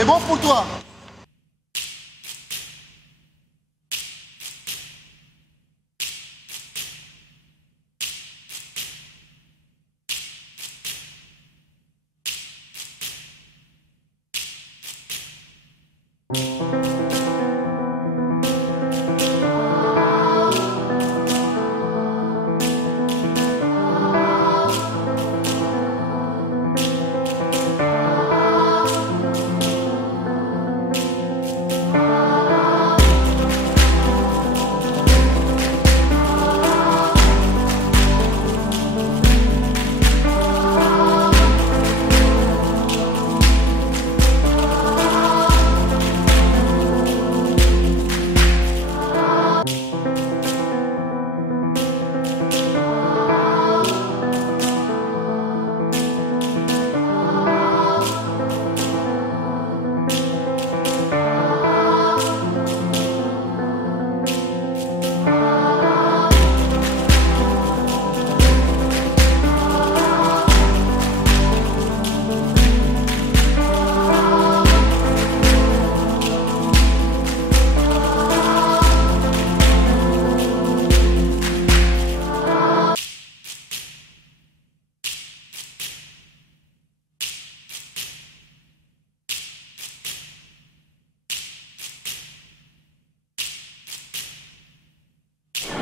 C'est bon pour toi?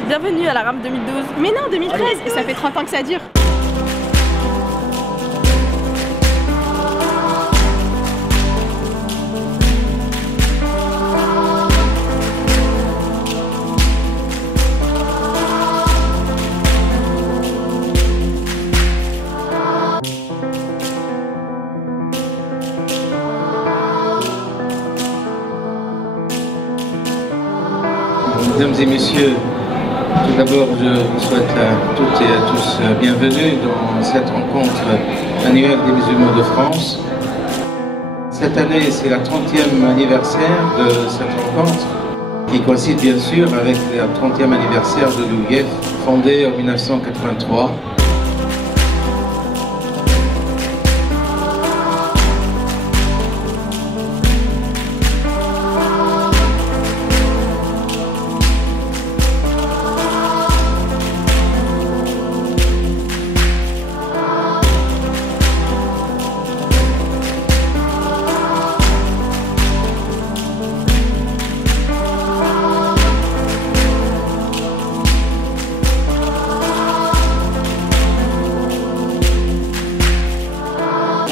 Bienvenue à la Rame 2012. Mais non, 2013, et ça fait 30 ans que ça dure. Mesdames et messieurs, tout d'abord je vous souhaite à toutes et à tous bienvenue dans cette rencontre annuelle des musulmans de France. Cette année, c'est la 30e anniversaire de cette rencontre qui coïncide bien sûr avec le 30e anniversaire de l'UIF, fondé en 1983.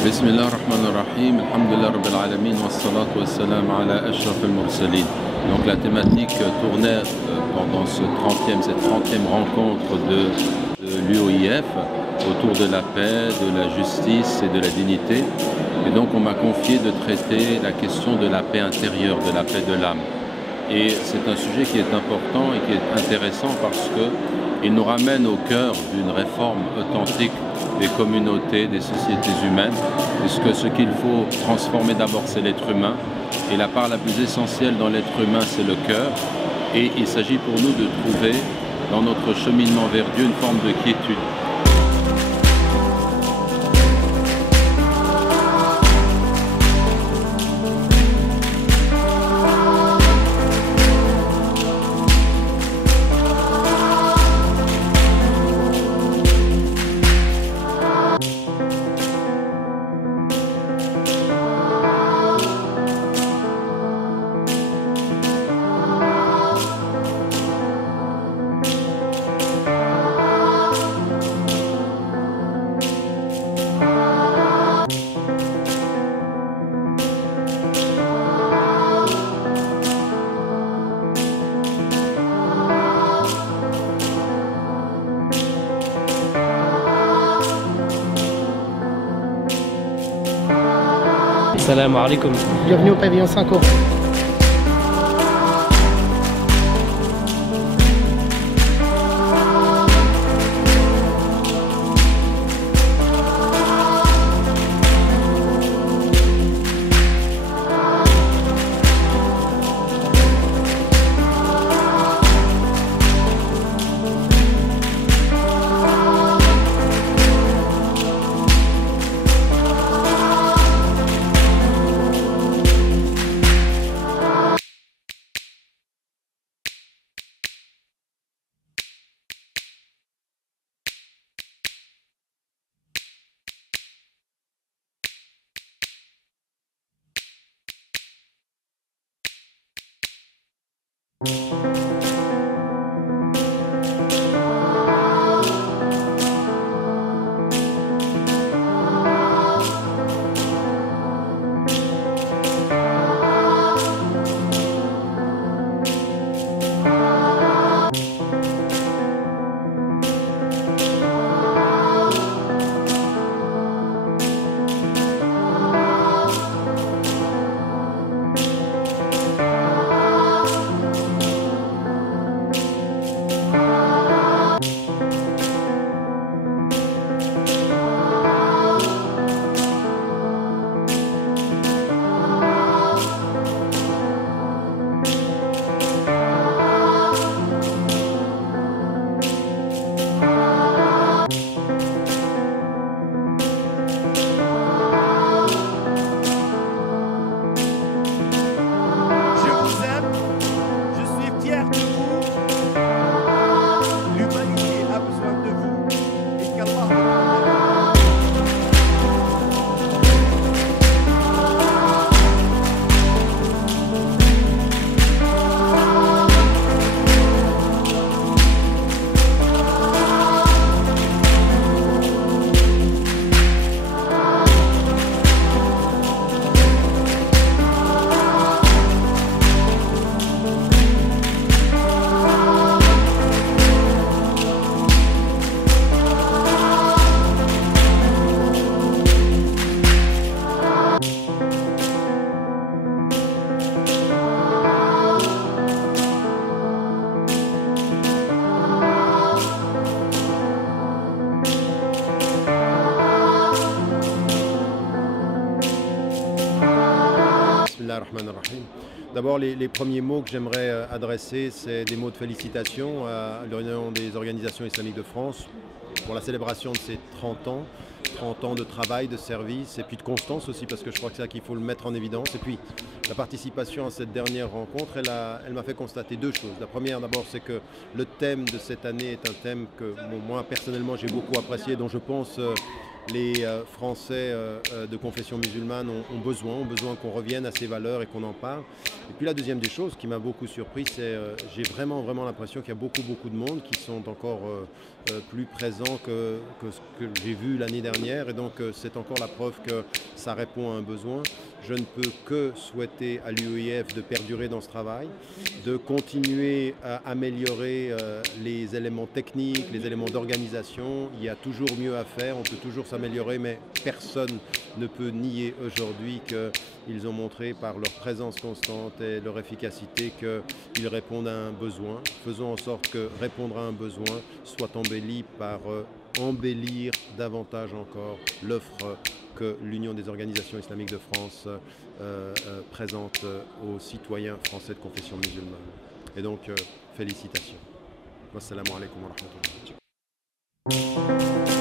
Bismillah ar-Rahman ar-Rahim, alhamdulillah rabbil alamin, wa salatu wa salam ala ashraf al-mursalin. Donc la thématique tournait pendant cette 30e rencontre de l'UOIF autour de la paix, de la justice et de la dignité. Et donc on m'a confié de traiter la question de la paix intérieure, de la paix de l'âme. Et c'est un sujet qui est important et qui est intéressant parce qu'il nous ramène au cœur d'une réforme authentique des communautés, des sociétés humaines, puisque ce qu'il faut transformer d'abord c'est l'être humain, et la part la plus essentielle dans l'être humain c'est le cœur, et il s'agit pour nous de trouver dans notre cheminement vers Dieu une forme de quiétude. Salam alaikum. Bienvenue au pavillon 5 euros. D'abord, les premiers mots que j'aimerais adresser, c'est des mots de félicitations à l'Union des organisations islamiques de France pour la célébration de ces 30 ans de travail, de service et puis de constance aussi, parce que je crois que c'est ça qu'il faut le mettre en évidence. Et puis la participation à cette dernière rencontre, elle m'a fait constater deux choses. La première d'abord, c'est que le thème de cette année est un thème que moi personnellement j'ai beaucoup apprécié, dont je pense les Français de confession musulmane ont besoin qu'on revienne à ces valeurs et qu'on en parle. Et puis la deuxième des choses qui m'a beaucoup surpris, c'est j'ai vraiment l'impression qu'il y a beaucoup de monde qui sont encore plus présents que ce que j'ai vu l'année dernière, et donc c'est encore la preuve que ça répond à un besoin. Je ne peux que souhaiter à l'UEIF de perdurer dans ce travail, de continuer à améliorer les éléments techniques, les éléments d'organisation. Il y a toujours mieux à faire, on peut toujours s'améliorer, mais personne ne peut nier aujourd'hui qu'ils ont montré par leur présence constante et leur efficacité qu'ils répondent à un besoin. Faisons en sorte que répondre à un besoin soit embelli par embellir davantage encore l'offre que l'Union des organisations islamiques de France présente aux citoyens français de confession musulmane. Et donc, félicitations. Wassalamu alaikum wa rahmatullah.